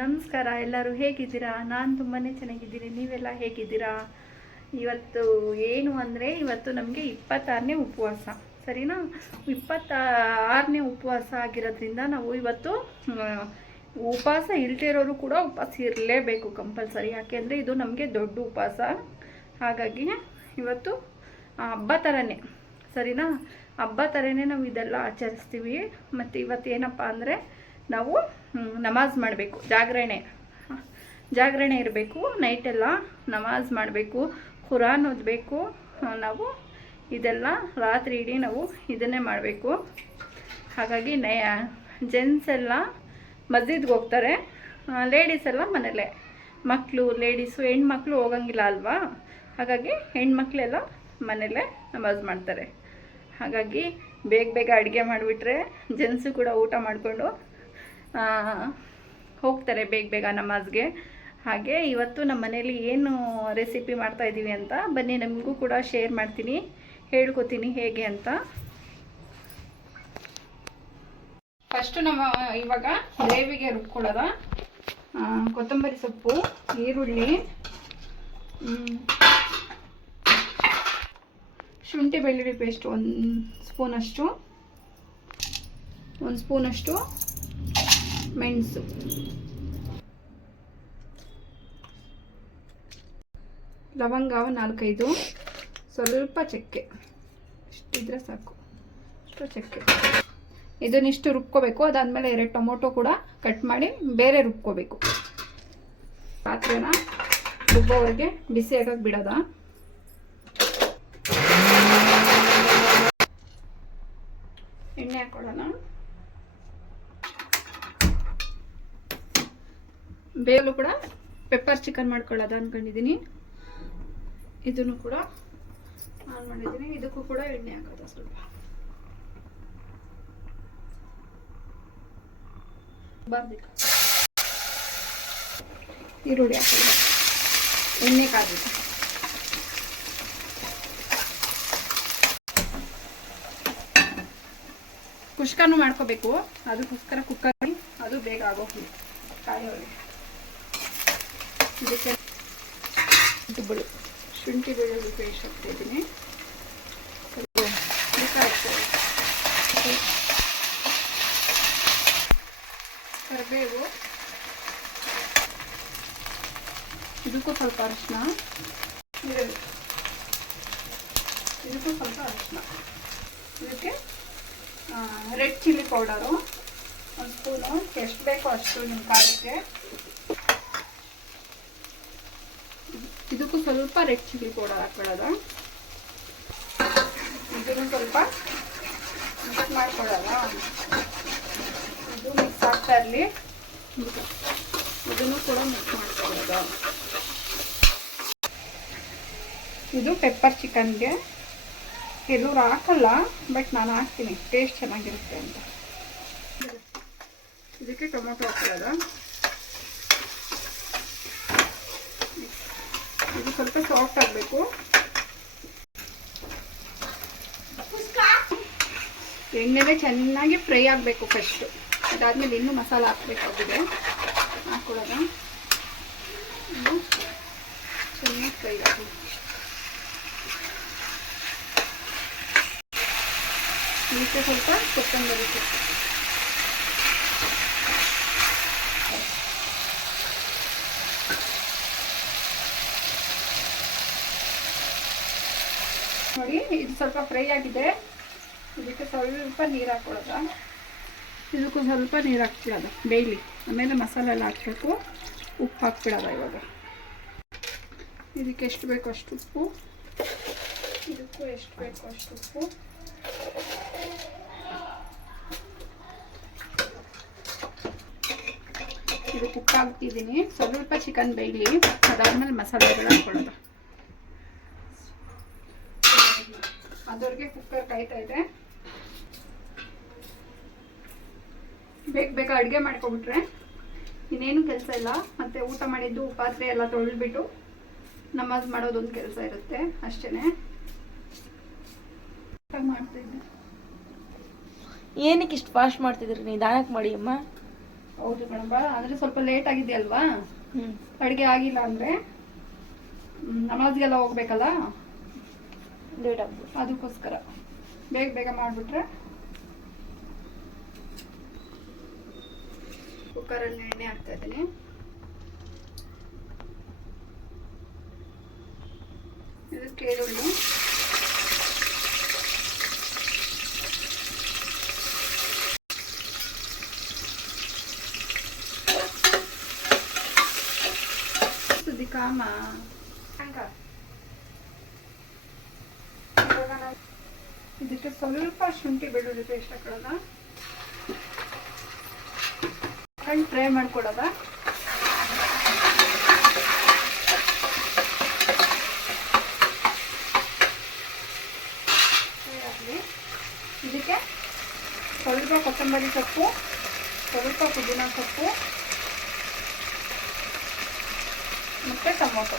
ನಮಸ್ಕಾರ. ಎಲ್ಲರೂ ಹೇಗಿದ್ದೀರಾ? ನಾನು ತುಂಬಾ ಚೆನ್ನಾಗಿದ್ದೀನಿ. ನೀವೆಲ್ಲ ಹೇಗಿದ್ದೀರಾ? ಇವತ್ತು ಏನು ಅಂದರೆ, ಇವತ್ತು ನಮಗೆ 26ನೇ ಉಪವಾಸ, ಸರಿನಾ? 26ನೇ ಉಪವಾಸ ಆಗಿರೋದ್ರಿಂದ ನಾವು ಇವತ್ತು ಉಪವಾಸ ಇಲ್ದಿರೋರು ಕೂಡ ಉಪವಾಸ ಇರಲೇಬೇಕು ಕಂಪಲ್ಸರಿ. ಯಾಕೆಂದರೆ ಇದು ನಮಗೆ ದೊಡ್ಡ ಉಪವಾಸ. ಹಾಗಾಗಿ ಇವತ್ತು ಹಬ್ಬ ಥರನೇ, ಸರಿನಾ? ಹಬ್ಬ ಥರನೇ ನಾವು ಇದೆಲ್ಲ ಆಚರಿಸ್ತೀವಿ. ಮತ್ತು ಇವತ್ತು ಏನಪ್ಪ ಅಂದರೆ, ನಾವು ನಮಾಜ್ ಮಾಡಬೇಕು, ಜಾಗರಣೆ ಇರಬೇಕು. ನೈಟೆಲ್ಲ ನಮಾಜ್ ಮಾಡಬೇಕು, ಖುರಾನ್ ಓದಬೇಕು. ನಾವು ಇದೆಲ್ಲ ರಾತ್ರಿ ಇಡೀ ನಾವು ಇದನ್ನೇ ಮಾಡಬೇಕು. ಹಾಗಾಗಿ ಜೆಂಟ್ಸ್ ಎಲ್ಲ ಮಸ್ಜಿದ್ಗೆ ಹೋಗ್ತಾರೆ, ಲೇಡೀಸ್ ಎಲ್ಲ ಮನೇಲೆ. ಮಕ್ಕಳು, ಲೇಡೀಸು, ಹೆಣ್ಮಕ್ಳು ಹೋಗಂಗಿಲ್ಲ ಅಲ್ವಾ? ಹಾಗಾಗಿ ಹೆಣ್ಮಕ್ಳೆಲ್ಲ ಮನೇಲೆ ನಮಾಜ್ ಮಾಡ್ತಾರೆ. ಹಾಗಾಗಿ ಬೇಗ ಅಡುಗೆ ಮಾಡಿಬಿಟ್ರೆ ಜೆಂಟ್ಸು ಕೂಡ ಊಟ ಮಾಡಿಕೊಂಡು ಹೋಗ್ತಾರೆ ಬೇಗ ನಮಾಜ್ಗೆ. ಹಾಗೆ ಇವತ್ತು ನಮ್ಮ ಮನೇಲಿ ಏನು ರೆಸಿಪಿ ಮಾಡ್ತಾಯಿದ್ದೀವಿ ಅಂತ ಬನ್ನಿ ನಿಮಗೂ ಕೂಡ ಶೇರ್ ಮಾಡ್ತೀನಿ, ಹೇಳ್ಕೊತೀನಿ ಹೇಗೆ ಅಂತ. ಫಸ್ಟು ಇವಾಗ ಗ್ರೇವಿಗೆ ರುಬ್ಕೊಳ್ಳೋದ ಕೊತ್ತಂಬರಿ ಸೊಪ್ಪು, ಈರುಳ್ಳಿ, ಶುಂಠಿ ಬೆಳ್ಳುಳ್ಳಿ ಪೇಸ್ಟ್ ಒಂದು ಸ್ಪೂನಷ್ಟು ಮೆಣಸು, ಲವಂಗ 4-5, ಸ್ವಲ್ಪ ಚಕ್ಕೆ, ಇಷ್ಟಿದ್ರೆ ಸಾಕು, ಇಷ್ಟು ಚಕ್ಕೆ. ಇದನ್ನಿಷ್ಟು ರುಬ್ಕೋಬೇಕು. ಅದಾದಮೇಲೆ 2 ಟೊಮೊಟೊ ಕೂಡ ಕಟ್ ಮಾಡಿ ಬೇರೆ ರುಬ್ಕೋಬೇಕು. ಪಾತ್ರೆನ ರುಬ್ಬೋವರೆಗೆ ಬಿಸಿ ಆಗಕ್ಕೆ ಬಿಡೋದ. ಎಣ್ಣೆ ಹಾಕೊಳ್ಳೋಣ. ಬೇಲು ಕೂಡ ಪೆಪ್ಪರ್ ಚಿಕನ್ ಮಾಡ್ಕೊಳ್ಳೋದ ಅಂದ್ಕೊಂಡಿದ್ದೀನಿ. ಇದನ್ನು ಕೂಡ ಆನ್ ಮಾಡಿದ್ದೀನಿ. ಇದಕ್ಕೂ ಕೂಡ ಎಣ್ಣೆ ಹಾಕೋದು ಸ್ವಲ್ಪ. ಈರುಳ್ಳಿ ಹಾಕೋದು, ಎಣ್ಣೆ ಕಾದಿದೆ. ಕುಷ್ಕನೂ ಮಾಡ್ಕೋಬೇಕು, ಅದಕ್ಕೋಸ್ಕರ ಕುಕ್ಕರ್ ಅದು ಬೇಗ ಆಗೋಗಿ ಕಾಯೋಳಿ. ಇದಕ್ಕೆ ಶುಂಠಿ ಬೆಳ್ಳುಳ್ಳಿ ಪೇಸ್ಟ್ ಹಾಕ್ತಿದ್ದೀನಿ. ಕರಿಬೇವು, ಇದಕ್ಕೂ ಸ್ವಲ್ಪ ಅರಿಶಿನ, ಇದಕ್ಕೂ ಸ್ವಲ್ಪ ಅರಿಶಿನ. ಇದಕ್ಕೆ ರೆಡ್ ಚಿಲ್ಲಿ ಪೌಡರು 1 ಸ್ಪೂನು, ಎಷ್ಟು ಬೇಕೋ ಅಷ್ಟು ನಿಮ್ಮ ಖಾರಕ್ಕೆ. ಇದಕ್ಕೂ ಸ್ವಲ್ಪ ರೆಡ್ ಚಿಲ್ಲಿ ಪೌಡರ್ ಹಾಕೊಳ್ಳೋದ. ಇದನ್ನು ಸ್ವಲ್ಪ ಮಿಕ್ಸ್ ಮಾಡ್ಕೊಳ್ಳೋದ. ಇದು ಮಿಕ್ಸ್ ಆಗ್ತಾ ಇರಲಿ. ಇದನ್ನು ಕೂಡ ಮಿಕ್ಸ್ ಮಾಡ್ಕೊಳ್ಳೋದ. ಇದು ಪೆಪ್ಪರ್ ಚಿಕನ್ಗೆ. ಕೆಲವರು ಹಾಕಲ್ಲ, ಬಟ್ ನಾನು ಹಾಕ್ತೀನಿ, ಟೇಸ್ಟ್ ಚೆನ್ನಾಗಿರುತ್ತೆ ಅಂತ. ಇದಕ್ಕೆ ಟೊಮೊಟೊ ಹಾಕೊಳ್ಳೋದ. ಇದು ಸ್ವಲ್ಪ ಸಾಫ್ಟ್ ಆಗಬೇಕು. ಎಣ್ಣೆಲೆ ಚೆನ್ನಾಗಿ ಫ್ರೈ ಆಗಬೇಕು ಫಸ್ಟು. ಅದಾದಮೇಲೆ ಇನ್ನೂ ಮಸಾಲ ಹಾಕಬೇಕಾಗಿದೆ. ಹಾಕೊಳ್ಳೋದ. ಚೆನ್ನಾಗಿ ಫ್ರೈ ಆಗಬೇಕು. ಇದಕ್ಕೆ ಸ್ವಲ್ಪ ಕೊತ್ತಂಬರಿ ಸೊಪ್ಪು, ನೋಡಿ. ಇದು ಸ್ವಲ್ಪ ಫ್ರೈ ಆಗಿದೆ. ಇದಕ್ಕೆ ಸ್ವಲ್ಪ ನೀರು ಹಾಕೊಳ್ಳೋದ. ಇದಕ್ಕೂ ಸ್ವಲ್ಪ ನೀರು ಹಾಕ್ಬಿಡೋದ ಬೇಯಲಿ. ಆಮೇಲೆ ಮಸಾಲೆ ಎಲ್ಲ ಹಾಕಬೇಕು. ಉಪ್ಪು ಹಾಕ್ಬಿಡೋದ. ಇವಾಗ ಇದಕ್ಕೆ ಎಷ್ಟು ಬೇಕೋ ಅಷ್ಟು ಉಪ್ಪು, ಇದಕ್ಕೂ ಎಷ್ಟು ಬೇಕೋ ಅಷ್ಟು ಉಪ್ಪು. ಇದಕ್ಕೆ ಉಪ್ಪು ಹಾಕ್ತಿದ್ದೀನಿ. ಸ್ವಲ್ಪ ಚಿಕನ್ ಬೇಯಲಿ. ಅದಾದ್ಮೇಲೆ ಮಸಾಲೆಗಳು ಹಾಕೊಳ್ಳೋದು. ಅದವ್ರಿಗೆ ಕುಕ್ಕರ್ ಕಾಯ್ತಾ ಇದೆ. ಬೇಗ ಅಡುಗೆ ಮಾಡ್ಕೊಬಿಟ್ರೆ ಇನ್ನೇನು ಕೆಲಸ ಇಲ್ಲ. ಮತ್ತು ಊಟ ಮಾಡಿದ್ದು ಪಾತ್ರೆ ಎಲ್ಲ ತೊಳೆದ್ಬಿಟ್ಟು ನಮಾಜ್ ಮಾಡೋದೊಂದು ಕೆಲಸ ಇರುತ್ತೆ ಅಷ್ಟೇ. ಮಾಡ್ತಿದ್ದೆ. ಏನಕ್ಕೆ ಇಷ್ಟು ಫಾಸ್ಟ್ ಮಾಡ್ತಿದ್ರಿ? ನಿಧಾನಕ್ಕೆ ಮಾಡಿ ಅಮ್ಮ. ಹೌದು ಮೇಡಮ್, ಅಂದರೆ ಸ್ವಲ್ಪ ಲೇಟ್ ಆಗಿದೆಯಲ್ವಾ, ಅಡುಗೆ ಆಗಿಲ್ಲ ಅಂದರೆ ನಮಾಜ್ಗೆಲ್ಲ ಹೋಗ್ಬೇಕಲ್ಲ, ಲೇಟ್ ಆಗ್ಬೋದು. ಅದಕ್ಕೋಸ್ಕರ ಬೇಗ ಬೇಗ ಮಾಡಿಬಿಟ್ರೆ. ಕುಕ್ಕರಲ್ಲಿ ಎಣ್ಣೆ ಹಾಕ್ತಾ ಇದ್ದೀನಿ. ಇದಕ್ಕೆ ಈರುಳ್ಳಿ, ಕಾಮ, ಇದಕ್ಕೆ ಸ್ವಲ್ಪ ಶುಂಠಿ ಬೆಳ್ಳುಳ್ಳಿ ಪೇಸ್ಟ್ ಹಾಕೊಳ್ಳೋದ, ಫ್ರೈ ಮಾಡ್ಕೊಡೋದ. ಇದಕ್ಕೆ ಸ್ವಲ್ಪ ಕೊತ್ತಂಬರಿ ಸೊಪ್ಪು, ಸ್ವಲ್ಪ ಪುದೀನ ಸೊಪ್ಪು ಮತ್ತು ಟೊಮೊಟೊ.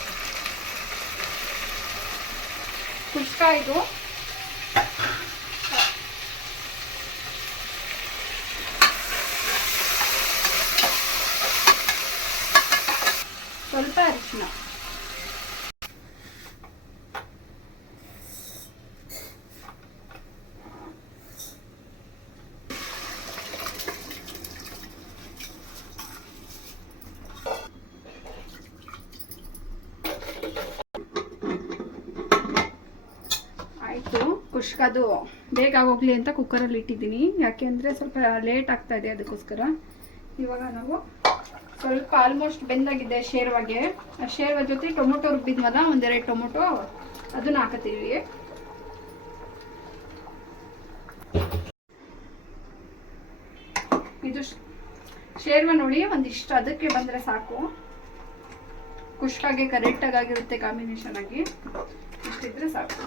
ಕುಷ್ಕ ಇದು. ಸ್ವಲ್ಪ ಅರಿಶಿನ. ಆಯಿತು, ಕುಷ್ಕದು ಬೇಗ ಆಗೋಗ್ಲಿ ಅಂತ ಕುಕ್ಕರಲ್ಲಿ ಇಟ್ಟಿದ್ದೀನಿ. ಯಾಕೆ ಅಂದರೆ ಸ್ವಲ್ಪ ಲೇಟ್ ಆಗ್ತಾ ಇದೆ, ಅದಕ್ಕೋಸ್ಕರ. ಇವಾಗ ನಾವು ಸ್ವಲ್ಪ ಆಲ್ಮೋಸ್ಟ್ ಬೆಂದಾಗಿದೆ ಶೇರ್ವಾಗೆ. ಆ ಶೇರ್ವ ಜೊತೆ ಟೊಮೊಟೊ ರುಬ್ಬಿದ್ವಲ್ಲ, ಒಂದೆರಡು ಟೊಮೊಟೊ ಅದನ್ನ ಹಾಕತ್ತೀವಿ. ಇದು ಶೇರ್ವ ನೋಡಿ, ಒಂದಿಷ್ಟು ಅದಕ್ಕೆ ಬಂದರೆ ಸಾಕು. ಕುಷ್ಕಾಗೆ ಕರೆಕ್ಟಾಗಿ ಆಗಿರುತ್ತೆ, ಕಾಂಬಿನೇಷನ್ ಆಗಿ ಇಷ್ಟಿದ್ರೆ ಸಾಕು.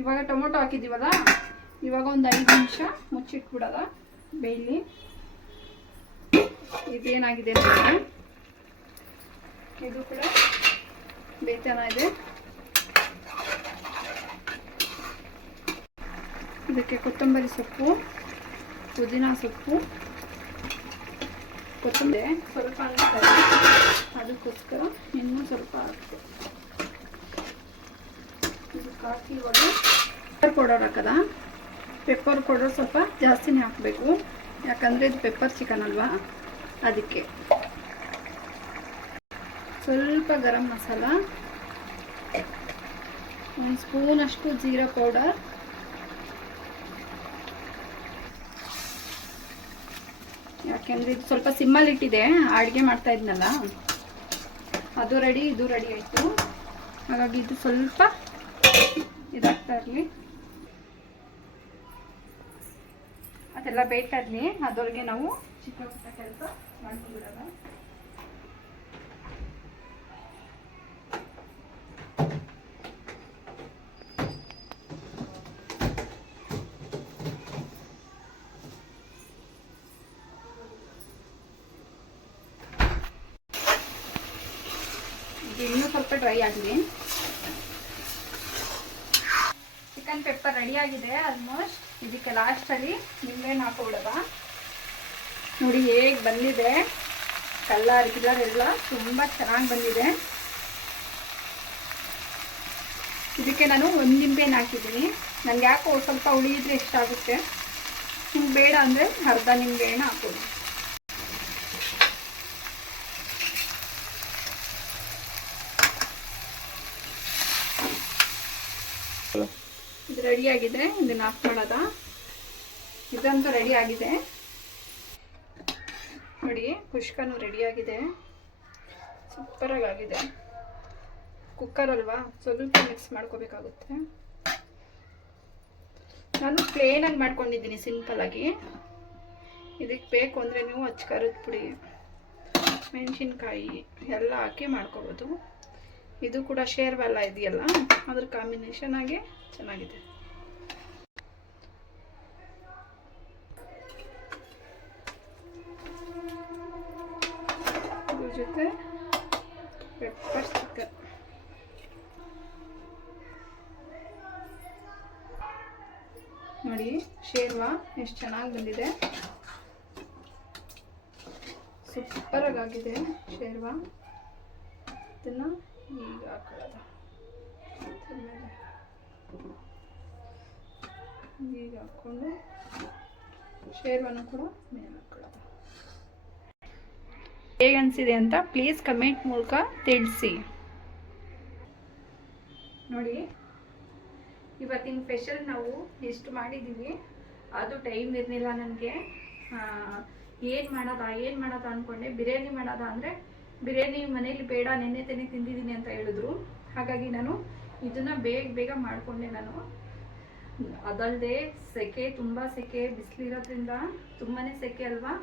ಇವಾಗ ಟೊಮೊಟೊ ಹಾಕಿದ್ದೀವಲ್ಲ, ಇವಾಗ ಒಂದು 5 ನಿಮಿಷ ಮುಚ್ಚಿಟ್ಬಿಡೋದ ಬೇಯಲಿ. ಇದೇನಾಗಿದೆ ಅಂದರೆ ಇದು ಕೂಡ ಬೇಯ್ತಾನ ಇದೆ. ಇದಕ್ಕೆ ಕೊತ್ತಂಬರಿ ಸೊಪ್ಪು, ಪುದೀನ ಸೊಪ್ಪು, ಕೊತ್ತಂಬರಿ ಸ್ವಲ್ಪ ಹಾಕ್ತಾರೆ, ಅದಕ್ಕೋಸ್ಕರ ಇನ್ನೂ ಸ್ವಲ್ಪ ಹಾಕ್ತು. ಇದಕ್ಕೆ ಹಾಕಿ ಇವಾಗ ಪೆಪ್ಪರ್ ಪೌಡರ್ ಹಾಕದ. ಪೆಪ್ಪರ್ ಪೌಡರ್ ಸ್ವಲ್ಪ ಜಾಸ್ತಿನೇ ಹಾಕಬೇಕು, ಯಾಕಂದರೆ ಇದು ಪೆಪ್ಪರ್ ಚಿಕನ್ ಅಲ್ವಾ, ಅದಕ್ಕೆ. ಸ್ವಲ್ಪ ಗರಂ ಮಸಾಲ, 1 ಸ್ಪೂನಷ್ಟು ಜೀರಾ ಪೌಡರ್, ಯಾಕೆಂದರೆ ಇದು ಸ್ವಲ್ಪ ಸಿಮ್ಮಲ್ಲಿ ಇಟ್ಟಿದೆ, ಅಡುಗೆ ಮಾಡ್ತಾ ಇದ್ನಲ್ಲ, ಅದು ರೆಡಿ, ಇದು ರೆಡಿ ಆಯಿತು. ಹಾಗಾಗಿ ಇದು ಸ್ವಲ್ಪ ಇದಾಗ್ತಾ ಇರಲಿ, ಅದೆಲ್ಲ ಬೇಯ್ತಾ ಇರಲಿ. ಅದರೊಳಗೆ ನಾವು ಚಿಕ್ಕ ಪುಟ್ಟ ಕೆಲಸ ಮಾಡ್ಕೊಂಡ್ಬಿಡೋಣ. ಇನ್ನೂ ಸ್ವಲ್ಪ ಡ್ರೈ ಆಗಲಿ. ಚಿಕನ್ ಪೆಪ್ಪರ್ ರೆಡಿ ಆಗಿದೆ ಆಲ್ಮೋಸ್ಟ್. ಇದಕ್ಕೆ ಲಾಸ್ಟಲ್ಲಿ ನಿಂಬೆಹಣ್ಣು ಹಾಕೊಬಿಡೋದ. ನೋಡಿ ಹೇಗೆ ಬಂದಿದೆ, ಕಲರ್ ಎಲ್ಲ ತುಂಬ ಚೆನ್ನಾಗಿ ಬಂದಿದೆ. ಇದಕ್ಕೆ ನಾನು 1 ನಿಂಬೆಹಣ್ಣು ಹಾಕಿದ್ದೀನಿ. ನನಗೆ ಯಾಕೋ ಸ್ವಲ್ಪ ಹುಳಿ ಇದ್ರೆ ಇಷ್ಟ ಆಗುತ್ತೆ, ನಿಮ್ಗೆ ಬೇಡ ಅಂದರೆ ಅರ್ಧ ನಿಂಬೆಹಣ್ಣು ಹಾಕೋದು. ಇದು ರೆಡಿಯಾಗಿದೆ, ಇದನ್ನು ಆಫ್ ಮಾಡೋದ. ಇದಂತೂ ರೆಡಿ ಆಗಿದೆ ನೋಡಿ, ಕುಷ್ಕನೂ ರೆಡಿಯಾಗಿದೆ, ಸೂಪರಾಗಿ ಆಗಿದೆ. ಕುಕ್ಕರ್ ಅಲ್ವಾ, ಸ್ವಲ್ಪ ಮಿಕ್ಸ್ ಮಾಡ್ಕೋಬೇಕಾಗುತ್ತೆ. ನಾನು ಪ್ಲೇನಾಗಿ ಮಾಡ್ಕೊಂಡಿದ್ದೀನಿ, ಸಿಂಪಲ್ಲಾಗಿ. ಇದಕ್ಕೆ ಬೇಕು ಅಂದರೆ ನೀವು ಅಚ್ಚಕಾರದ ಪುಡಿ, ಮೆಣಸಿನ್ಕಾಯಿ ಎಲ್ಲ ಹಾಕಿ ಮಾಡ್ಕೋಬೋದು. ಇದು ಕೂಡ ಶೇರ್ವೆಲ್ಲ ಇದೆಯಲ್ಲ, ಅದ್ರ ಕಾಂಬಿನೇಷನ್ ಆಗಿ ಚೆನ್ನಾಗಿದೆ. ಇದ್ರ ಜೊತೆ ಪೆಪ್ಪರ್ ಚಿಕನ್ ನೋಡಿ, ಶೇರ್ವಾ ಎಷ್ಟು ಚೆನ್ನಾಗಿ ಬಂದಿದೆ. ಸೂಪರಾಗಿದೆ ಶೇರ್ವಾ. ಇದನ್ನು ಈಗ ಹಾಕೊಳ್ಳೋದು, ಈಗ ಹಾಕ್ಕೊಂಡು ಶೇರ್ವಾನು ಕೂಡ ಮೇಲೆ ಹಾಕೊಳ್ಳೋದು. ಹೇಗೆ ಅನಿಸಿದೆ ಅಂತ ಪ್ಲೀಸ್ ಕಮೆಂಟ್ ಮೂಲಕ ತಿಳಿಸಿ. ನೋಡಿ, ಇವತ್ತಿನ ಸ್ಪೆಷಲ್ ನಾವು ಎಷ್ಟು ಮಾಡಿದ್ದೀವಿ. ಅದು ಟೈಮ್ ಇರಲಿಲ್ಲ ನನಗೆ. ಏನು ಮಾಡೋದಾ ಅಂದ್ಕೊಂಡೆ. ಬಿರಿಯಾನಿ ಮಾಡೋದಾ ಅಂದರೆ ಬಿರಿಯಾನಿ ಮನೇಲಿ ಬೇಡ, ನೆನ್ನೆ ತಾನೇ ತಿಂದಿದ್ದೀನಿ ಅಂತ ಹೇಳಿದ್ರು. ಹಾಗಾಗಿ ನಾನು ಇದನ್ನು ಬೇಗ ಮಾಡಿಕೊಂಡೆ. ನಾನು ಅದಲ್ಲದೆ ಸೆಕೆ, ತುಂಬ ಸೆಕೆ, ಬಿಸಿಲಿರೋದ್ರಿಂದ ತುಂಬಾ ಸೆಕೆ ಅಲ್ವಾ.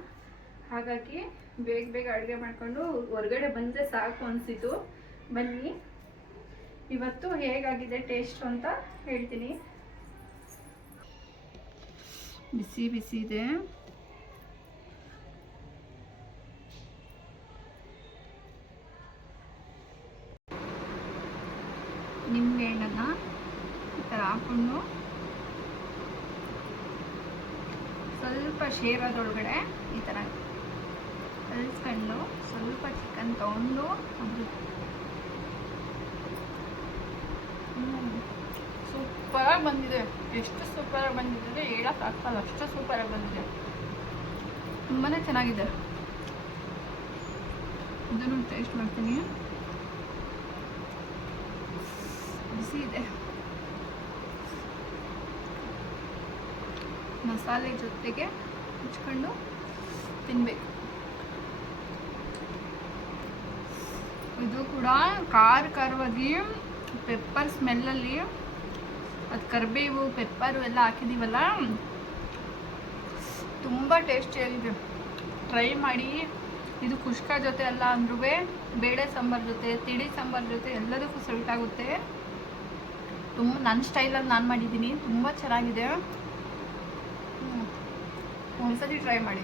ಹಾಗಾಗಿ ಬೇಗ ಅಡುಗೆ ಮಾಡಿಕೊಂಡು ಹೊರಗಡೆ ಬಂದರೆ ಸಾಕು ಅನಿಸಿತು. ಬನ್ನಿ ಇವತ್ತು ಹೇಗಾಗಿದೆ ಟೇಸ್ಟ್ ಅಂತ ಹೇಳ್ತೀನಿ. ಬಿಸಿ ಇದೆ. ನಿಂಬೆ ಹಣ್ಣನ್ನು ಈ ಥರ ಹಾಕ್ಕೊಂಡು ಸ್ವಲ್ಪ ಶೇರ್ವಾದೊಳಗಡೆ ಈ ಥರ ಕಲಿಸ್ಕೊಂಡು ಸ್ವಲ್ಪ ಚಿಕನ್ ತೊಗೊಂಡು ಅದು ಸೂಪರಾಗಿ ಬಂದಿದೆ. ಎಷ್ಟು ಸೂಪರಾಗಿ ಬಂದಿದೆ ಅಂದರೆ ಹೇಳೋಕ್ಕಾಗಲ್ಲ, ಅಷ್ಟು ಸೂಪರಾಗಿ ಬಂದಿದೆ. ತುಂಬಾ ಚೆನ್ನಾಗಿದೆ. ಇದನ್ನು ಟೇಸ್ಟ್ ಮಾಡ್ತೀನಿ. ಬಿಸಿ ಇದೆ. ಮಸಾಲೆ ಜೊತೆಗೆ ಹಚ್ಕೊಂಡು ತಿನ್ನಬೇಕು. ಇದು ಕೂಡ ಖಾರವಾಗಿ ಪೆಪ್ಪರ್ ಸ್ಮೆಲ್ಲಲ್ಲಿ ಅದು ಕರಿಬೇವು ಪೆಪ್ಪರು ಎಲ್ಲ ಹಾಕಿದ್ದೀವಲ್ಲ, ತುಂಬ ಟೇಸ್ಟಿಯಾಗಿದೆ. ಟ್ರೈ ಮಾಡಿ. ಇದು ಕುಷ್ಕ ಜೊತೆ ಅಲ್ಲ ಅಂದ್ರೂ ಬೇಳೆ ಸಾಂಬಾರು ಜೊತೆ, ತಿಳಿ ಸಾಂಬಾರು ಜೊತೆ ಎಲ್ಲದಕ್ಕೂ ಸೆಟ್ ಆಗುತ್ತೆ. ತುಂಬ ನನ್ನ ಸ್ಟೈಲಲ್ಲಿ ನಾನು ಮಾಡಿದ್ದೀನಿ. ತುಂಬ ಚೆನ್ನಾಗಿದೆ. ಒಂದ್ಸತಿ ಟ್ರೈ ಮಾಡಿ.